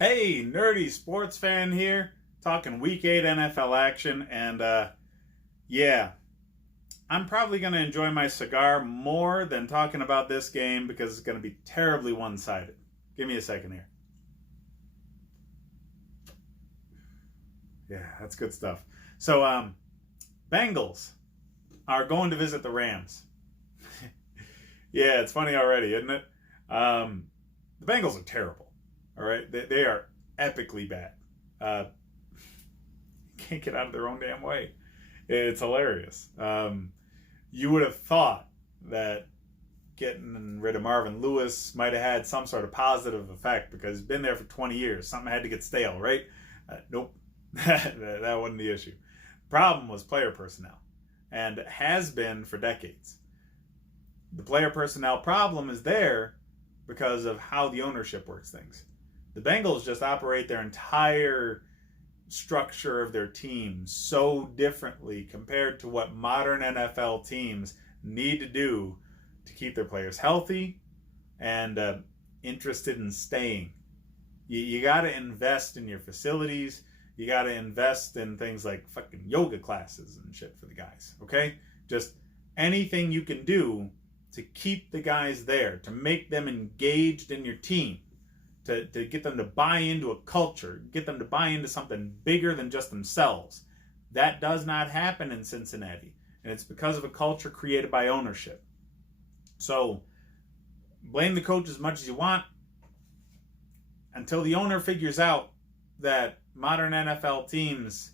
Hey, nerdy sports fan here, talking Week 8 NFL action, and yeah, I'm probably going to enjoy my cigar more than talking about this game because it's going to be terribly one-sided. Give me a second here. Yeah, that's good stuff. So, Bengals are going to visit the Rams. Yeah, it's funny already, isn't it? The Bengals are terrible. All right, they are epically bad. Uh, can't get out of their own damn way. It's hilarious. You would have thought that getting rid of Marvin Lewis might have had some sort of positive effect because he's been there for 20 years. Something had to get stale, right? Nope. That wasn't the issue. Problem was player personnel, and has been for decades. The player personnel problem is there because of how the ownership works things. The Bengals just operate their entire structure of their team so differently compared to what modern NFL teams need to do to keep their players healthy and interested in staying. You got to invest in your facilities. You got to invest in things like fucking yoga classes and shit for the guys, okay? Just anything you can do to keep the guys there, to make them engaged in your team, to get them to buy into a culture, get them to buy into something bigger than just themselves. That does not happen in Cincinnati, and it's because of a culture created by ownership. So, blame the coach as much as you want until the owner figures out that modern NFL teams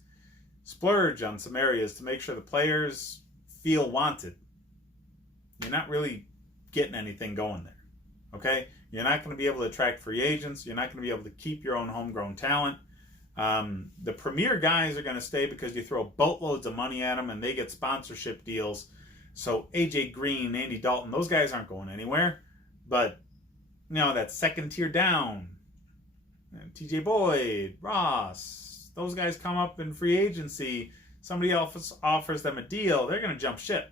splurge on some areas to make sure the players feel wanted. You're not really getting anything going there, okay? You're not going to be able to attract free agents. You're not going to be able to keep your own homegrown talent. The premier guys are going to stay because you throw boatloads of money at them and they get sponsorship deals. So AJ Green, Andy Dalton, those guys aren't going anywhere. But, you know, that second tier down, TJ Boyd, Ross, those guys come up in free agency. Somebody else offers them a deal. They're going to jump ship.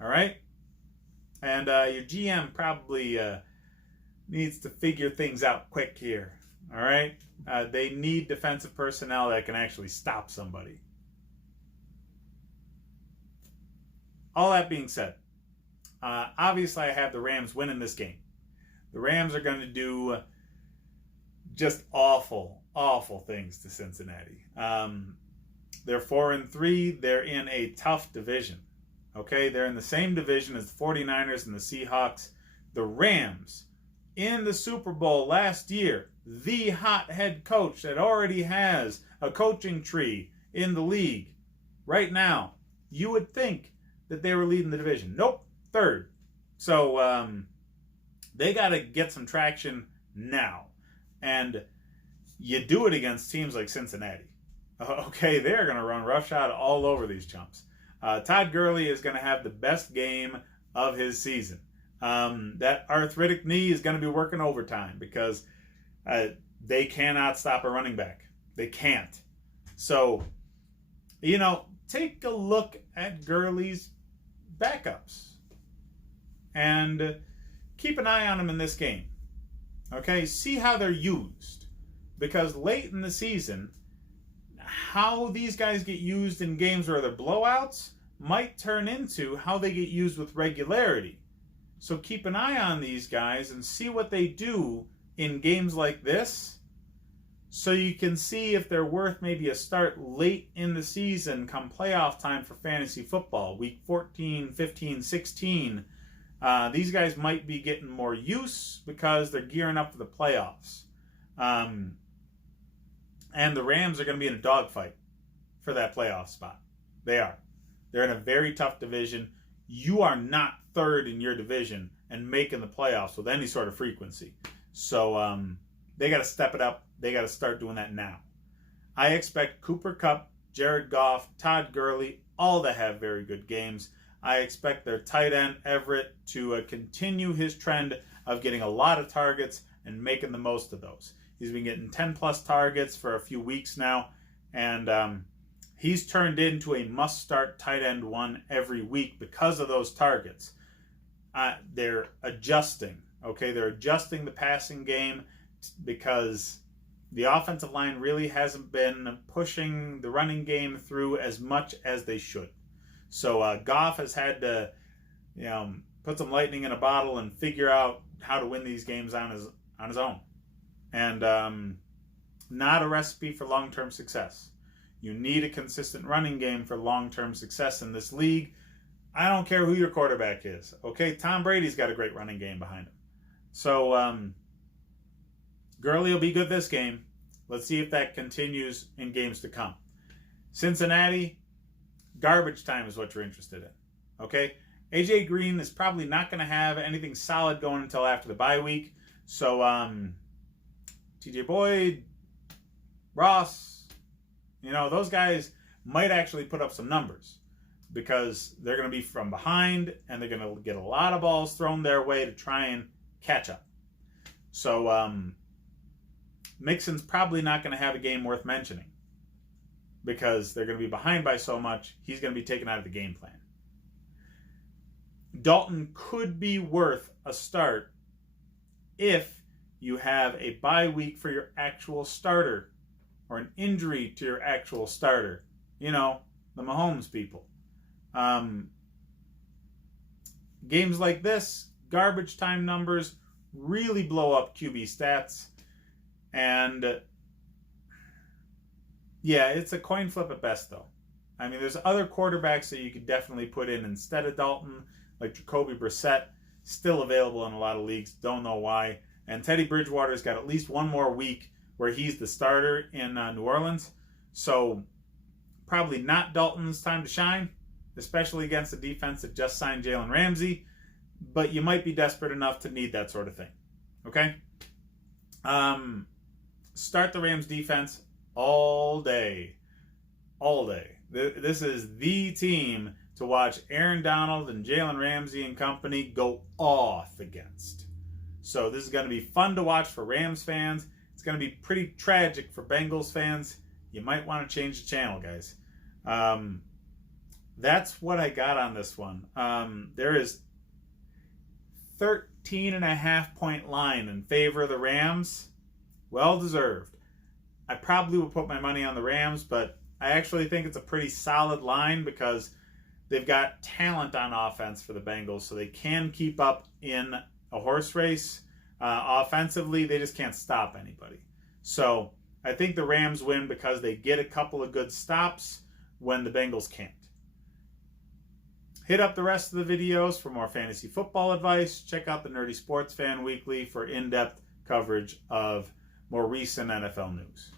All right? And your GM probably needs to figure things out quick here. All right? They need defensive personnel that can actually stop somebody. All that being said, obviously I have the Rams winning this game. The Rams are going to do just awful, awful things to Cincinnati. They're 4-3. They're in a tough division. Okay, they're in the same division as the 49ers and the Seahawks. The Rams, in the Super Bowl last year, the hot head coach that already has a coaching tree in the league right now, you would think that they were leading the division. Nope, third. So they got to get some traction now. And you do it against teams like Cincinnati. Okay, they're going to run roughshod all over these chumps. Todd Gurley is going to have the best game of his season. That arthritic knee is going to be working overtime because they cannot stop a running back. They can't. So, you know, take a look at Gurley's backups and keep an eye on them in this game. Okay, see how they're used. Because late in the season, how these guys get used in games where they're blowouts might turn into how they get used with regularity. So keep an eye on these guys and see what they do in games like this so you can see if they're worth maybe a start late in the season come playoff time for fantasy football, week 14, 15, 16. These guys might be getting more use because they're gearing up for the playoffs. And the Rams are going to be in a dogfight for that playoff spot. They are. They're in a very tough division. You are not third in your division and making the playoffs with any sort of frequency. So they got to step it up. They got to start doing that now. I expect Cooper Kupp, Jared Goff, Todd Gurley, all to have very good games. I expect their tight end, Everett, to continue his trend of getting a lot of targets and making the most of those. He's been getting 10-plus targets for a few weeks now, and he's turned into a must-start tight end one every week because of those targets. They're adjusting, okay? They're adjusting the passing game because the offensive line really hasn't been pushing the running game through as much as they should. So Goff has had to, put some lightning in a bottle and figure out how to win these games on his own. And not a recipe for long-term success. You need a consistent running game for long-term success in this league. I don't care who your quarterback is. Okay, Tom Brady's got a great running game behind him. So Gurley will be good this game. Let's see if that continues in games to come. Cincinnati, garbage time is what you're interested in. Okay? AJ Green is probably not going to have anything solid going until after the bye week. So TJ Boyd, Ross, those guys might actually put up some numbers because they're going to be from behind and they're going to get a lot of balls thrown their way to try and catch up. So Mixon's probably not going to have a game worth mentioning because they're going to be behind by so much. He's going to be taken out of the game plan. Dalton could be worth a start if you have a bye week for your actual starter or an injury to your actual starter. The Mahomes people. Games like this, garbage time numbers really blow up QB stats. And yeah, it's a coin flip at best, though. I mean, there's other quarterbacks that you could definitely put in instead of Dalton, like Jacoby Brissett, still available in a lot of leagues. Don't know why. And Teddy Bridgewater's got at least one more week where he's the starter in New Orleans. So probably not Dalton's time to shine, especially against a defense that just signed Jalen Ramsey. But you might be desperate enough to need that sort of thing. Okay? Start the Rams defense all day. All day. This is the team to watch Aaron Donald and Jalen Ramsey and company go off against. So this is going to be fun to watch for Rams fans. It's going to be pretty tragic for Bengals fans. You might want to change the channel, guys. That's what I got on this one. There is 13.5 point line in favor of the Rams. Well deserved. I probably would put my money on the Rams, but I actually think it's a pretty solid line because they've got talent on offense for the Bengals, so they can keep up in a horse race. Offensively, they just can't stop anybody. So I think the Rams win because they get a couple of good stops when the Bengals can't. Hit up the rest of the videos for more fantasy football advice. Check out the Nerdy Sports Fan Weekly for in-depth coverage of more recent NFL news.